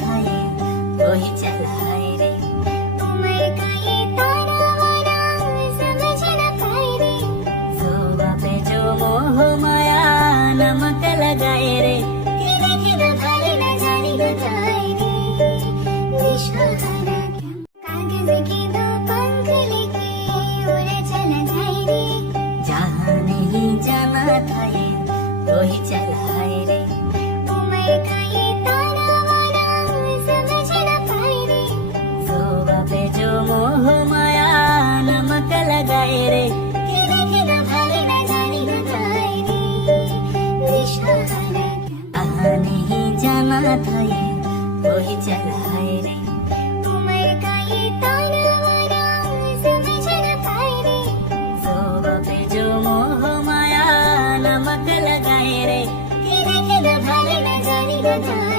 थाए वही चलाए रे। उम्र का ये ताना वाना समझ न पाए रे। जोबा पे जो मोह माया नमक लगाए रे। खिद खिद भले न जानी बताए रे। दिशहारा क्या कागज के दो पंख लेके उड़ चला जाए रे। जहाँ नहीं जाना था ये वही चलाए रे। उम्र का ये ताना वाना समझ न पाए रे। जोबा पे जो मोह माया नमक लगाए रे। खिद खिद भले न जानी बताए रे। दिशहारा क्या कहाँ नहीं जाना था ये वही चलाए रे। उम्र का ये ताना वाना समझ न पाए रे। जोबा पे जो मोह माया नमक लगाए रे। खिद खिद भले न जानी बताए